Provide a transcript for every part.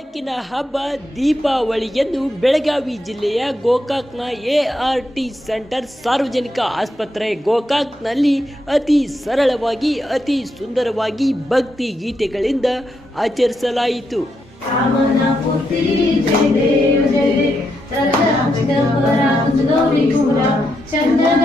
ಬೆಳಕಿನ ಹಬ್ಬ ದೀಪಾವಳಿಯನ್ನು ಬೆಳಗಾವಿ ಜಿಲ್ಲೆಯ ಗೋಕಾಕ್ನ ಎ ಆರ್ ಟಿ ಸೆಂಟರ್ ಸಾರ್ವಜನಿಕ ಆಸ್ಪತ್ರೆ ಗೋಕಾಕ್ನಲ್ಲಿ ಅತಿ ಸರಳವಾಗಿ, ಅತಿ ಸುಂದರವಾಗಿ ಭಕ್ತಿ ಗೀತೆಗಳಿಂದ ಆಚರಿಸಲಾಯಿತು. ಚಂದನ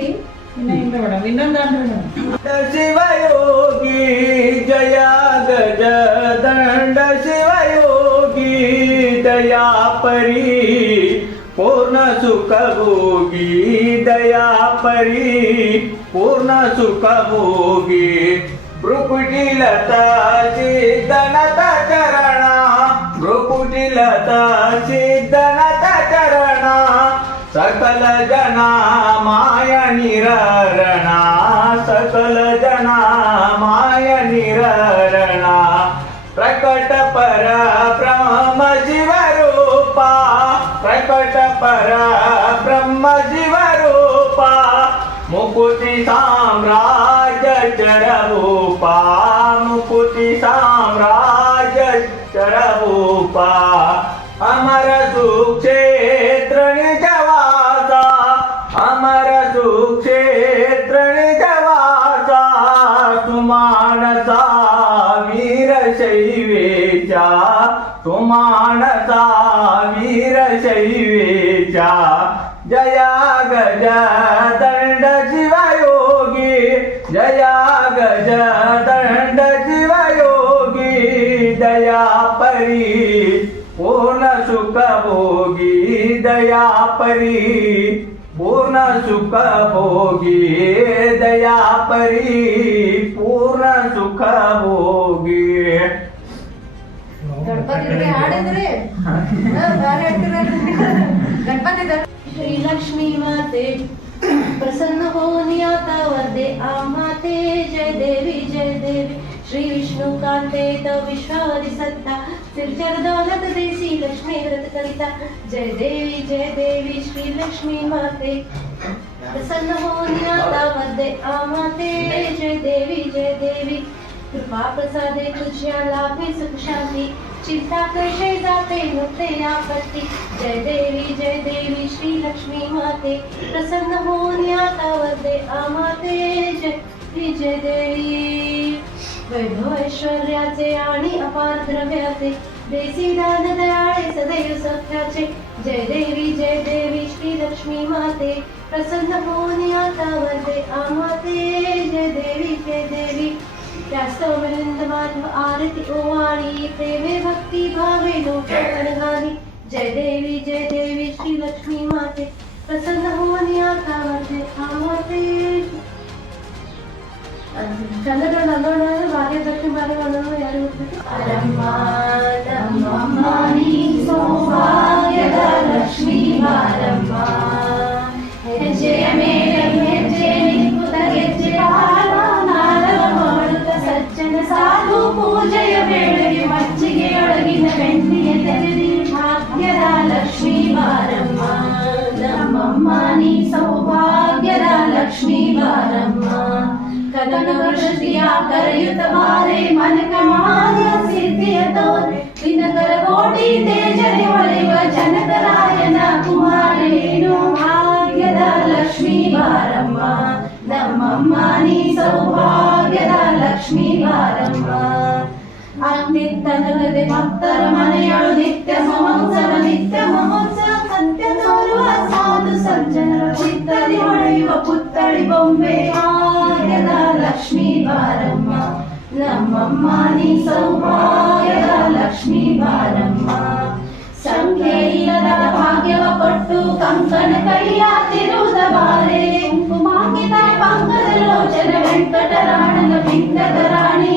ఏంటి? శివయోగి జయా గజదండ శివయోగి దయా పరి పూర్ణ సుఖభోగి దయా పరి పూర్ణ సుఖభోగి భృకుటిలత సిద్ధనత చరణ భృకుటిలత సిద్ధనత నిరరణ సకల జన మాయ నిరరణ ప్రకట పర బ్రహ్మ జీవ రూప ప్రకట పర బ్రహ్మ జీవ రూప ముకుతి సామ్రాజ చర ముకుతి సామ్రాజ చర शैवेचा जया गज दंड शिवयोगी जया गज दंड शिवयोगी दया परी पूर्ण सुख भोगी दया परी पूर्ण सुख भोगी दया परी पूर्ण सुख भोगी ಗಣಪತಿ ಹಾಡಿದ್ರಿ गणपती श्री लक्ष्मी माते प्रसन्न होऊन आता वरदे आमाते जय देवी जय देवी श्री विष्णु कांते तव विश्वावरी सत्ता सिरचर दौलत देसी लक्ष्मी व्रत करिता जय देवी जय देवी श्री लक्ष्मी माते प्रसन्न होऊन आता वरदे आमाते जय देवी जय देवी कृपा प्रसादे तुझ्या लाभे सुख शांती चिंता कसे जाते नुकते आपत्ती। जय देवी जय देवी, श्री लक्ष्मी माते। प्रसन्न होऊन आता वरदे आमाते जय जय देवी। वैभव ऐश्वर्याचे आणि अपार द्रव्याचे, देसी दान दयाळे सदैव सत्याचे। जय देवी जय देवी, श्री लक्ष्मी माते। प्रसन्न होऊन आता वरदे आमाते जय देवी जय देवी। त्यास्तव मिलिंद माधव आरती ओवाळी प्रेमे भक्ती भावे लोक अनघानी जय देवी जय देवी श्री लक्ष्मी माते प्रसन्न होऊन आता वरदे आमाते ಕನ್ನಡ ನಲ್ಲೋಣ ಭಾಗ್ಯದಕ್ಷಿಣ ಬಾರಿ ಮಾಡೋಣ ಯಾರು ಅರಮ್ಮ ನಮ್ಮಮ್ಮ నీ సౌభాగ్యద లక్ష్మీ వారమ్మ కథన వృష్టియా కరయుత వారే మనక మాయ సిద్ధియతో దినకర కోటి తేజని వలివ జనకరాయన కుమారేను భాగ్యద లక్ష్మీ వారమ్మ నమ్మమ్మ సౌభాగ్యద లక్ష్మీ వారమ్మ అగ్నిత్తనులది భక్తర మనయడు నిత్య మహోత్సవ నిత్య మహోత్సవ సత్య గౌరవ ಸಜ್ಜನರ ಚಿತ್ತದಿ ಹೊಳೆಯುವ ಪುತ್ತಳಿ ಬೊಂಬೆ. ಆಯದ ಲಕ್ಷ್ಮೀ ಬಾರಮ್ಮ, ನಮ್ಮಮ್ಮ ನೀ ಸೌಭಾಗ್ಯದ ಲಕ್ಷ್ಮೀ ಬಾರಮ್ಮ. ಸಂಖ್ಯೆ ಇಲ್ಲದ ಭಾಗ್ಯವ ಕೊಟ್ಟು ಕಂಕನ ಕೈಯ ತಿರುವುದ ಬಾರೆ. ಕುಂಕುಮಾಂಗಿತರ ಪಂಕದ ಲೋಚನ ವೆಂಕಟರಾಣನ ಪಿಂಡದ ರಾಣಿ.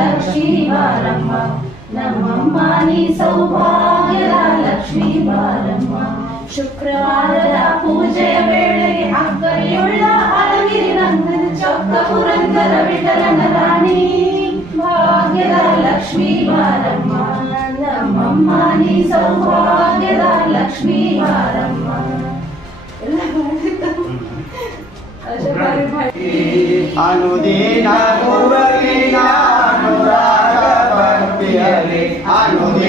ಲಕ್ಷ್ಮೀ ಬಾರಮ್ಮ, ನಮ್ಮಮ್ಮ ನೀ ಸೌಭಾಗ್ಯದ ಲಕ್ಷ್ಮೀ ಬಾರಮ್ಮ. ಶುಕ್ರವಾರದ ಪೂಜೆಯ ವೇಳೆಗೆ ಅಕ್ಕರಿಯುಳ್ಳ ಅಲಗಿರಿ ನಂದನ ಚೊಕ್ಕ ಪುರಂದರ ವಿಠಲನ ರಾಣಿ. ಭಾಗ್ಯದ ಲಕ್ಷ್ಮೀ ಬಾರಮ್ಮ ನಮ್ಮಮ್ಮ ನೀ ಸೌಭಾಗ್ಯದ ಲಕ್ಷ್ಮೀ ಬಾರಮ್ಮ ಅನುದಿನ ಗುರುವಿನ ಅನುರಾಗ ಭಕ್ತಿಯಲ್ಲಿ, ಅನುದಿನ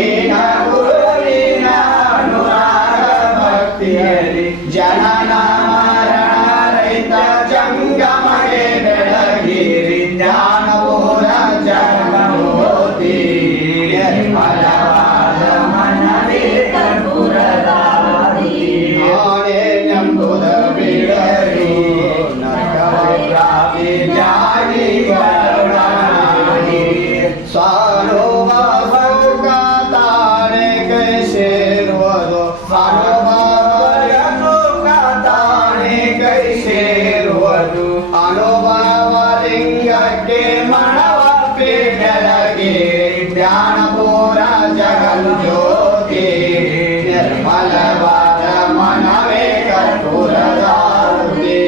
ಸೇರುವುದು ಅನುಭವ ಲಿಂಗಕ್ಕೆ ಮನವಪ್ಪಿ ಬೆಳಗಿ ಜ್ಞಾನಪೂರ ಜಗನ್ ಜ್ಯೋತಿ ನಿರ್ಮಲವಾದ ಮನವೇ ಕರ್ಪೂರದಾರುತಿ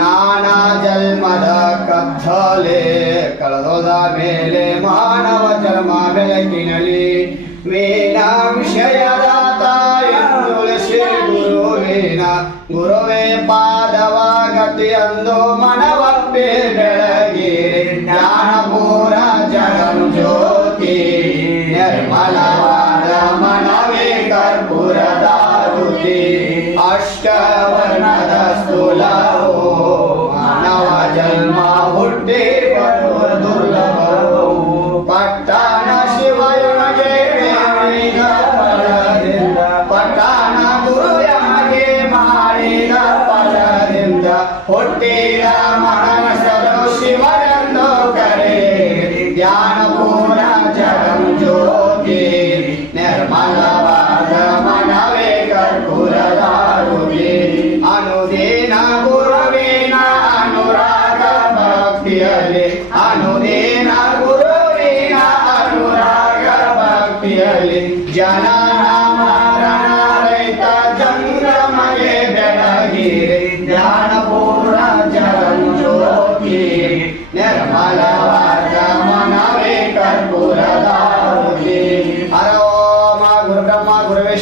ನಾನಾ ಜನ್ಮದ ಕತ್ತಲೆ ಕಳೆದೋದ ಮೇಲೆ ಮಾನವ ಜನ್ಮ ಬೆಳಕಿನಲಿ ಮೀನ அந்தோ மனவப்பே விலகிறேன் ஞான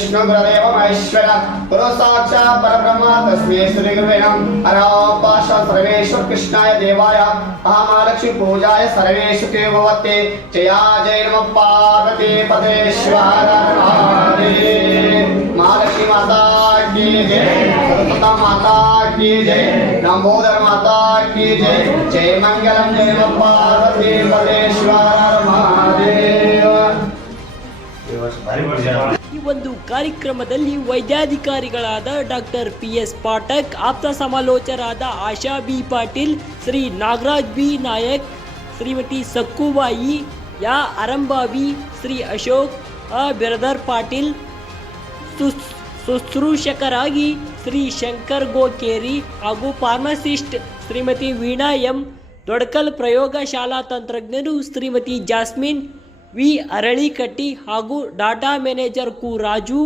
विष्णु गुरुदेव महेश्वर गुरु साक्षात परब्रह्म तस्मै श्री गुरुवे नमः। अरापाश सर्वेश्वर कृष्णाय देवाय महालक्ष्मी पूजाय सर्वेषु के भवते जया जय नमः पार्वती पते पदेश्वर महालक्ष्मी माता की जय। सरस्वती माता की जय। नमोदर माता की जय। जय मंगलम जय नमः पार्वती पदेश्वर महादेव भारी पड़ जाए ಒಂದು ಕಾರ್ಯಕ್ರಮದಲ್ಲಿ ವೈದ್ಯಾಧಿಕಾರಿಗಳಾದ ಡಾಕ್ಟರ್ ಪಿ ಎಸ್ ಪಾಠಕ್, ಆಪ್ತ ಸಮಾಲೋಚರಾದ ಆಶಾ ಬಿ ಪಾಟೀಲ್, ಶ್ರೀ ನಾಗರಾಜ್ ಬಿ ನಾಯಕ್, ಶ್ರೀಮತಿ ಸಕ್ಕುಬಾಯಿ, ಯಾ ಅರಂಬಾವಿ, ಶ್ರೀ ಅಶೋಕ್ ಅ ಬಿರದರ್ ಪಾಟೀಲ್ ಶುಶ್ರೂಷಕರಾಗಿ ಶ್ರೀ ಶಂಕರ್ ಗೋಕೇರಿ ಹಾಗೂ ಫಾರ್ಮಸಿಸ್ಟ್ ಶ್ರೀಮತಿ ವೀಣಾ ಎಂ ದೊಡ್ಕಲ್ ಪ್ರಯೋಗಶಾಲಾ ತಂತ್ರಜ್ಞರು ಶ್ರೀಮತಿ ಜಾಸ್ಮಿನ್ ವಿ ಅರಳಿಕಟ್ಟಿ ಹಾಗೂ ಡಾಟಾ ಮ್ಯಾನೇಜರ್ ಕು ರಾಜು,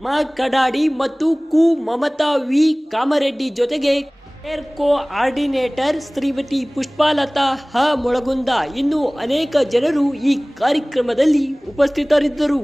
ಮ ಕಡಾಡಿ ಮತ್ತು ಕು ಮಮತಾ ವಿ ಕಾಮರೆಡ್ಡಿ ಜೊತೆಗೆ ಕೇರ್ ಕೋ ಆರ್ಡಿನೇಟರ್ ಶ್ರೀಮತಿ ಪುಷ್ಪಾಲತಾ ಹ ಮೊಳಗುಂದ. ಇನ್ನೂ ಅನೇಕ ಜನರು ಈ ಕಾರ್ಯಕ್ರಮದಲ್ಲಿ ಉಪಸ್ಥಿತರಿದ್ದರು.